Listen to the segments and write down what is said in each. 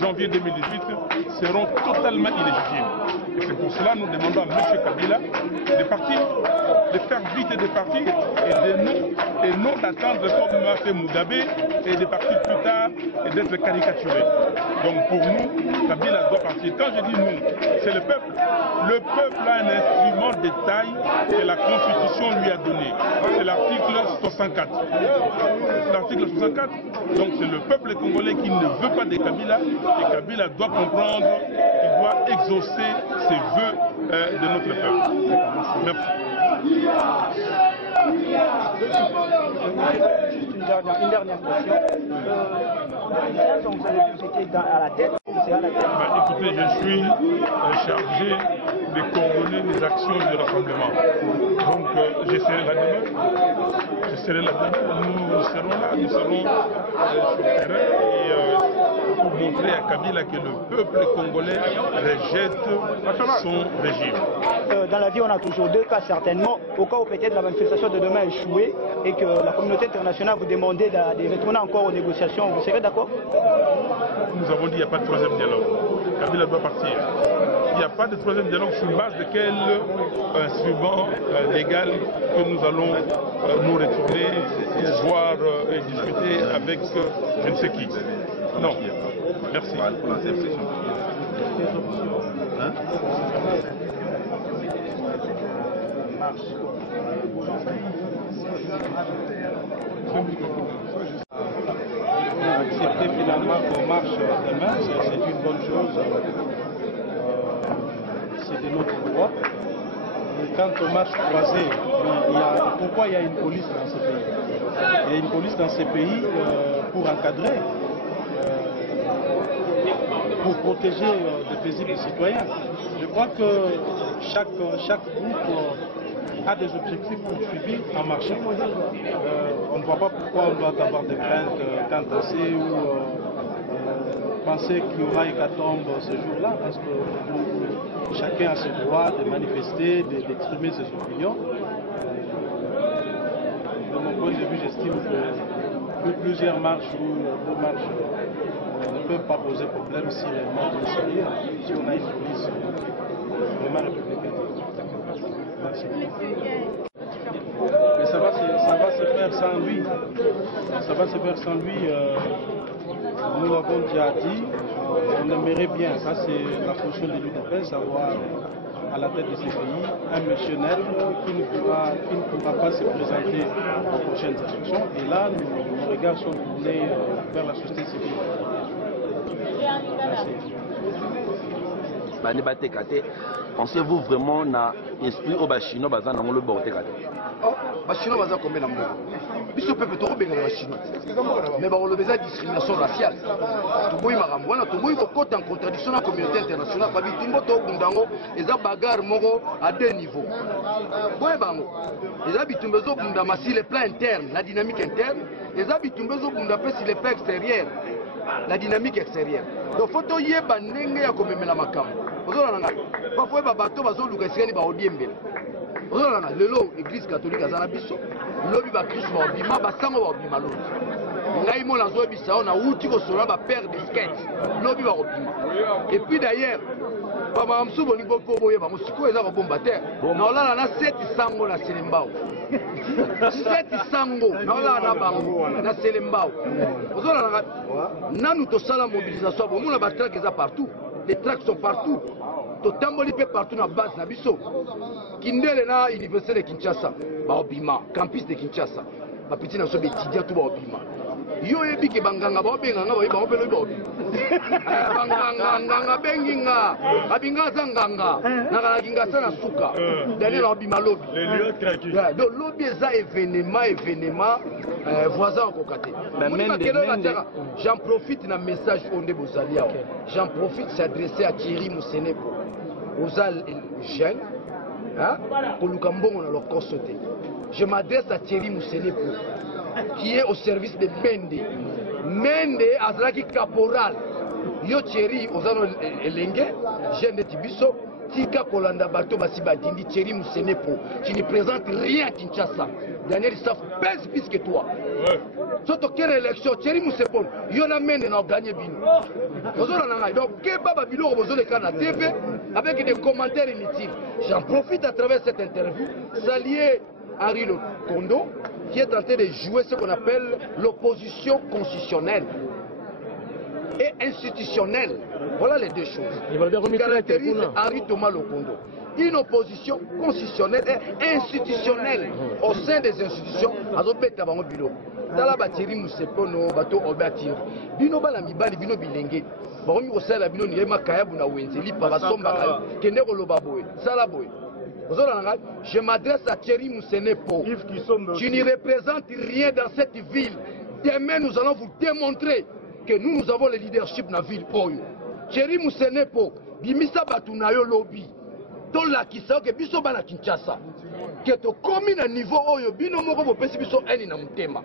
janvier 2018 seront totalement illégitimes. Et c'est pour cela que nous demandons à M. Kabila de partir, de faire vite de partir et non d'attendre comme l'a fait Mugabe et de partir plus tard et d'être caricaturé. Donc pour nous, Kabila doit partir. Quand je dis nous, c'est le peuple. Le peuple a un instrument de taille que la Constitution lui a donné. C'est l'article 64. L'article 64, donc c'est le peuple congolais qui ne veut pas de Kabila et Kabila doit comprendre qu'il doit exaucer ses vœux de notre peuple. Merci. Une dernière question. Vous étiez à la tête, Écoutez, je suis chargé de coordonner les actions du rassemblement. Donc je serai là demain. Nous serons sur le terrain et pour montrer à Kabila que le peuple congolais rejette son régime. Dans la vie, on a toujours deux cas certainement. Au cas où peut-être la manifestation de demain a échoué et que la communauté internationale vous demandait de retourner encore aux négociations, vous serez d'accord? Nous avons dit qu'il n'y a pas de troisième dialogue. Kabila doit partir. Il n'y a pas de troisième dialogue sur base de quel instrument légal que nous allons nous retourner, voir et discuter avec je ne sais qui. Non. Merci. Accepter finalement qu'on marche demain, c'est une bonne chose. C'est de notre droit. Et quand on marche croisé, pourquoi il y a une police dans ce pays? Il y a une police dans ce pays pour encadrer, pour protéger de paisibles citoyens. Je crois que chaque groupe a des objectifs poursuivis en marchant. On ne voit pas pourquoi on doit avoir des plaintes cantassées ou penser qu'il y aura hécatombe ce jour-là, parce que chacun a ce droit de manifester, d'exprimer ses opinions. De mon point de vue, j'estime que plusieurs marches ou deux marches ne peuvent pas poser problème si réellement on est sérieux, si on a une police vraiment républicaine. Merci. Mais ça va se faire sans lui. Ça va se faire sans lui. Nous l'avons déjà dit. On aimerait bien, ça c'est la fonction de l'UDPS, avoir à la tête de ces pays un monsieur neutre qui ne pourra pas se présenter aux prochaines élections. Et là, nos regards sont tournés vers la société civile. Merci. Pensez-vous vraiment na esprit au Chinois bazan dans le bord Les Chinois bazan combien d'amour? Biso peuple to benga na Chinois. Mais ba le besoin discrimination raciale. To boy maramwana to boy ko en contradiction à la communauté internationale ba bitumbo to bundango eza bagarre moko à deux niveaux. Boy bango. Eza bitumbo zo bunda sur le plan interne, la dynamique interne, eza bitumbo zo bunda pe sur le plan extérieur. La dynamique extérieure. Donc faut to yeba ndenge ya komemela makambo. Ozolana ngai. Parfois ba bato bazoluka esengani ba odiembela. Ozolana lelo église catholique azana biso. Lobi ba Christ ba obima ba sango ba obima lobi. Ngai mo nazo bisa na uti ko sola ba père de skate. Lobi ba obima. Et puis d'ailleurs Baba msubo ni boko boye ba musiko eza ko bomba terre. Na olala na 7 sango na Selembao. 7 sango na olala na bango na Selembao. Ozolana nanu to sala mobilisation bo mona ba track eza partout. Les tracts sont partout. Totamboli pe partout na base na biso. Kindele na université de Kinshasa, ba obima, campus de Kinshasa. Ba petit na so be étudiant tout ba obima. Yo yebi ke banganga ba obenganga ba obelo ba obima. Banganga benginga, abinga zanganga, na kala kinga sana suka. Daniel obima lobby. Les lieux traqués. Donc lobby eza événement voisin au côté. J'en profite na message Ondé Bozalia. J'en profite s'adresser à Thierry Moussenepo. Aux jeunes, pour le Cambon, on a leur consulté. Je m'adresse à Thierry Moussenepo, qui est au service de Mende. Mende, Azraki Caporal. Yo Thierry, Ozano Elenge, jeune de Tibiso, Tika Kolanda Bato Basibadindi, Thierry Moussenepo, qui ne présente rien à Kinshasa. Daniel Issaf pèse plus que toi. Surtout quelle élection, Thierry Moussenepo, Yona Mende n'a gagné bien. Donc, Keba Biloro Bozoleka na TV avec des commentaires inutiles. J'en profite à travers cette interview, saluer Henri Kondo, qui est en train de jouer ce qu'on appelle l'opposition constitutionnelle et institutionnelle. Voilà les deux choses. Qui caractérise Henri Thomas Lokondo. Une opposition constitutionnelle et institutionnelle au sein des institutions. Azobeta bango bilo. Tala batiri musepono bato obatiri. Bino bala mibali bino bilenge. Baromi osala bino ni makaya buna wenzeli pa basomba kende ko lobaboe. Sala boy. Je m'adresse à Thierry Moussenepo. Tu n'y représentes rien dans cette ville. Demain, nous allons vous démontrer que nous avons le leadership dans la ville. Thierry Moussenepo, Bimisa Batunayo Lobby. Dans la Kisa, que biso bana Kinshasa. Que to commune à niveau Oyo, bino moko bo pesi biso eni na mutema.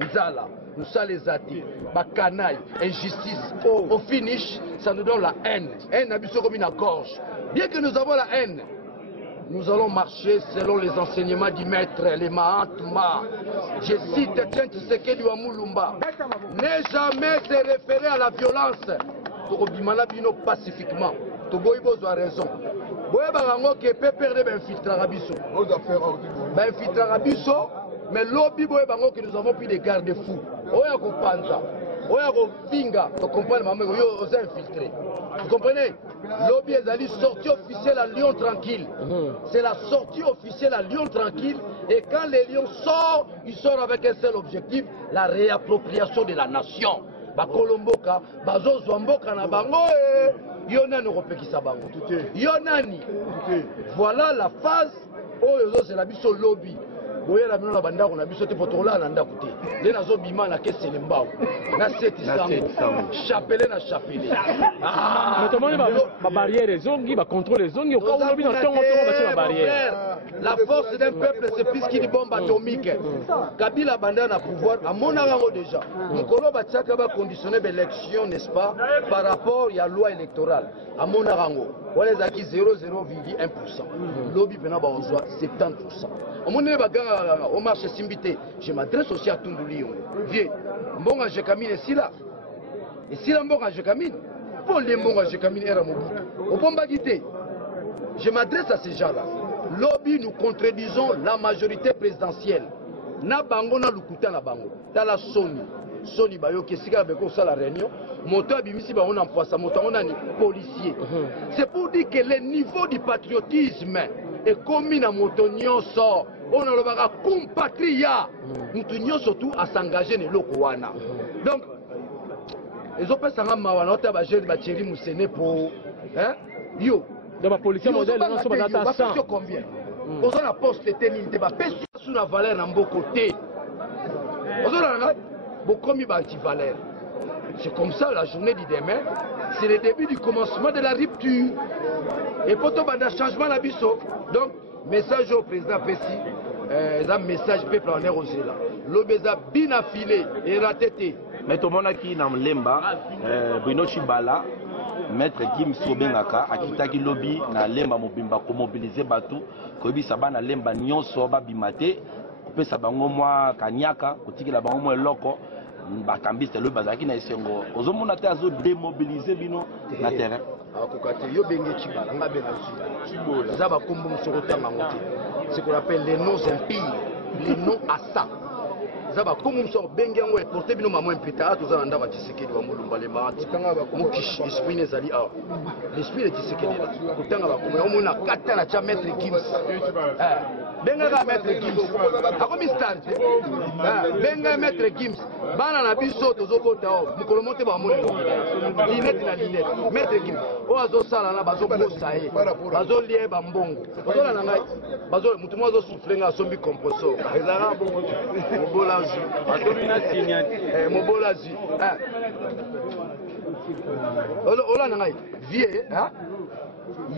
Nzala, nous ça les atis, bakanaï, injustice. Au finish, ça nous donne la haine. Haine à biso comme une gorge. Bien que nous avons la haine, nous allons marcher selon les enseignements du maître, les Mahatma. Je cite Tien Tshisekedi wa Mulumba. Ne jamais se référer à la violence. Torobimana bino pacifiquement. Toboibo a raison. Boye barango qui peut perdre infiltrer biso. Infiltrer biso, mais lobby boye bango que nous avons pris des garde-fous. Oya ko panza. Oya ko finga. Tu comprends maman yo os infiltré. Vous comprenez? Lobby est allé sortie officielle à Lyon tranquille. C'est la sortie officielle à Lyon tranquille. Et quand les lions sortent, ils sortent avec un seul objectif, la réappropriation de la nation. Bakolomboka, bazozwamboka na bango yonani opekisa bango. Yonani. Voilà la phase où c'est la biso lobby. Boye la bino na bandako na biso te potola na ndako te. Les nazo bima na kese lembao. Na seti sango. Chapelé na chapelé. Mais comment les barrières les zongi, ba contrôle les zongi au cas où lobby dans tongo ba la barrière. La force d'un peuple c'est plus qu'une bombe atomique. Kabila banda na pouvoir à mon arango déjà. Mokolo ba tsaka ba conditionner l'élection n'est-ce pas par rapport à la loi électorale. À mon arango. On les acquis 0,01%. Lobby pena ba on soit 70%. Au marché Simbité, je m'adresse aussi à Tundouli. Vieux, Mbonga Jekamine est là. Et si la Mbonga Jekamine, pour les Mbonga Jekamine est à mon bout. Au Bombagité, je m'adresse à ces gens-là. Lobby, nous contredisons la majorité présidentielle. Na bango na lukuta na bango. Dans la Sony. Sony Bayo, qui est avec ça la réunion. Moto abimisi bango na mpoisa, moto on a ni policier. C'est pour dire que le niveau du patriotisme et comme na moto nyonso on a le compatria mutu nyonso tout à s'engager ne loko wana. Donc les opé sanga mawana ota ba jeune ba Thierry Moussenepo yo dans la police modèle non so ba data 100 combien on a poste tenir de ba peso sous la valeur na mboko te on a bokomi ba anti-valeur. C'est comme ça la journée du demain, c'est le début du commencement de la rupture. Et pour tout le changement la biso. Donc, message au président Pessi, un message peuple en érosé là. L'obéza bien affilé et ratété. Mais tout le monde qui n'a lemba, Bruno Chibala, maître Kim Sobengaka, akitaki lobby na lemba mobimba ko mobiliser batou, ko bi sabana lemba nyonso ba bimate, ko pesa bango mwa kanyaka, ko tikela bango mwa loko. Bakambiste le bazaki na esengo ozomona te azo démobiliser bino na terrain akokate yo benge Chibala nga bena Chibola za ba kombo msokotanga ngote ce qu'on appelle les noms impies les noms asa za ba kombo msoko benge ngo porter bino mamo impeta to za ndaba Tshisekedi wa mulumba le mati kanga ba mokishi esprit nezali a l'esprit de Tshisekedi là kotanga ba kombo omona kata na cha maître Gims benga maître Gims akomi stand benga maître Gims bana na biso tozokota o mukolo monte ba moni linette na linette maître Gims o azo sala na bazo bosa e bazo lie ba mbongo bazo na ngai bazo mutu mo azo souffler nga sombi compressor ezala bongo mobola zu azomi na signate mobola zu ola na ngai vie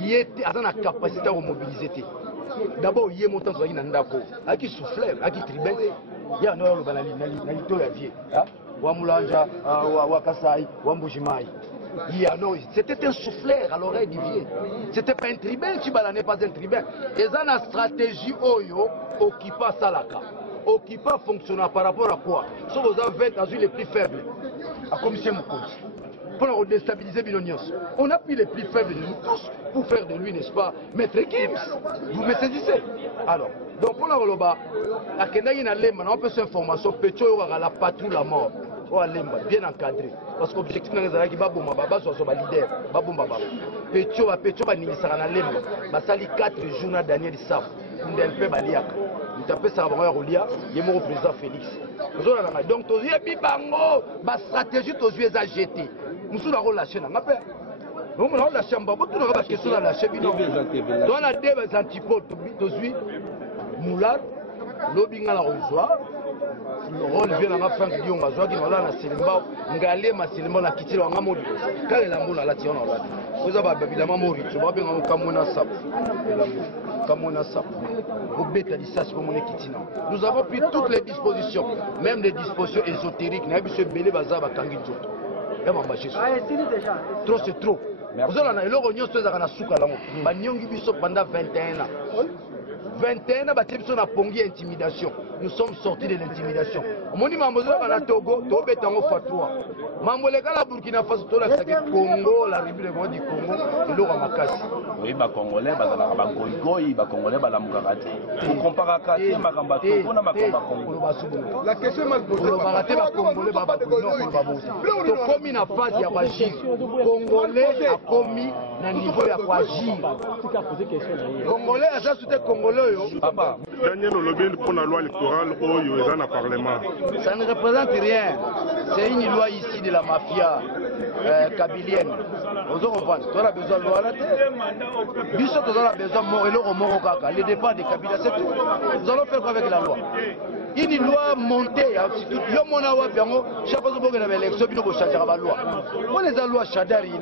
yete azana capacité à mobiliser. D'abord, il y a montant sur l'indako, à qui souffleur, à qui tribun, il y a un homme dans la vie, Wamulanja, Wakasai, Wambujimai. C'était un souffleur à l'oreille du vieux. C'était pas un tribun, Chibala n'est pas un tribun. Et ça, la stratégie Oyo, Okipa Salaka. Okipa fonctionna par rapport à quoi? Sauf aux 20 azules les plus faibles. À commission Moukouji. pour déstabiliser Binonios. On a pris les plus faibles de nous tous pour faire de lui, n'est-ce pas, Maître Gims. Vous me saisissez? Alors, donc pour la Roloba, à Kendaï na Lemba, on peut cette information, Pécho aura la patrouille la mort. Bien encadré. Parce que l'objectif est que Babomba Baba soit leader. Babomba Baba. Pécho va Nimisara na Lemba. Basali 4 jours na Daniel Saf. Ndelpe Baliaka. Nous tapons ça avant Rolia. Il est mon président Félix. Donc, tous les bibango, ma stratégie, tous les a jeté. Nous sommes relâchés. Nous avons lâché un babo. Nous avons question à lâcher. Nous avons des antipodes. Tous les moulades. Lobinga la rejoie. Le rôle vient dans la fin de Lyon, qui est là, Silimba, Ngalé, Massilima, la Kitty, en Amori. Quand il a moula la tienne, vous avez évidemment mouru. Tu vois bien en Kamona Sap. Kamona Sap. Vous bêtez ça pour mon équitina. Nous avons pris toutes les dispositions, même les dispositions ésotériques. Nous avons vu ce bélé bazar à Kangidjo. Trop, c'est trop. Vous avez le rognon, c'est à la souka là. Banyongi biso pendant 21 ans. 21 ans, nous avons pongi intimidation. Nous sommes sortis de l'intimidation. Moni Mambozo à la Togo, Togo est en Fatoua. Mambolega la Burkina Faso, le Congo, la République du Congo, et l'Ora Makasi. Oui, les Congolais, les Congolais, vous comparez à Kati, la question est que Congolais, comme une phase, il y a agir. Congolais a commis un niveau à agir. Congolais a ajouté Congolais. Papa, Daniel Olobin pour la loi électorale au Parlement. Ça ne représente rien. C'est une loi ici de la mafia kabilienne. Vous comprenez? Tu as besoin de loi là. Tu as besoin de le départ des Kabila, c'est tout. Nous allons faire quoi avec la loi? Une loi montée, chaque fois que vous avez l'élection, vous changez la loi. Moi, les lois Chadari,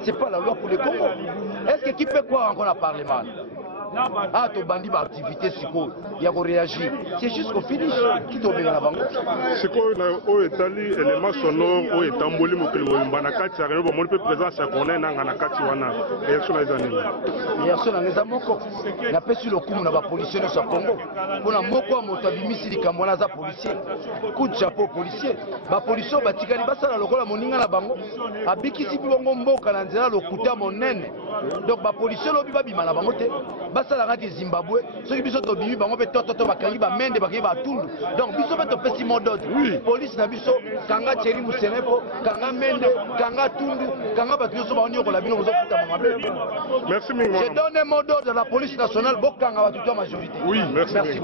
c'est pas la loi pour les Congo. Est-ce que qui peut croire encore à Parlement? Ah, tu bandit activité, il y a réagir. C'est juste qu'on finisse. Qui t'a obéi à la banque? C'est quoi au Italie, élément sonore, au Etamboli, Banakati, on peut présenter qu'on est dans Nakati, réaction à les animaux. Réaction à les animaux. Il n'y a pas sur le coup, on a policier dans le Congo. On a beaucoup de motabimi, si les Camerounais sont policiers. Coup de chapeau policier. Les policiers, les Tigani, la lokola moninga la bango. Abiki si bongo mboka na nzela lokuta monene. Donc les policiers lobi ba bima la bango te. Basala ngati Zimbabwe, ceux qui biso to bimi bango pe toto bakangi ba mende bakangi ba tundu. Donc biso pe to pesi modot. Police na biso kanga cheri musenepo, kanga mende, kanga tundu, kanga batuso ba onyo ko la bino bozo kuta mabe. Merci mingi. Je donne un mot d'ordre de la police nationale bokanga batuto majorité. Oui, merci.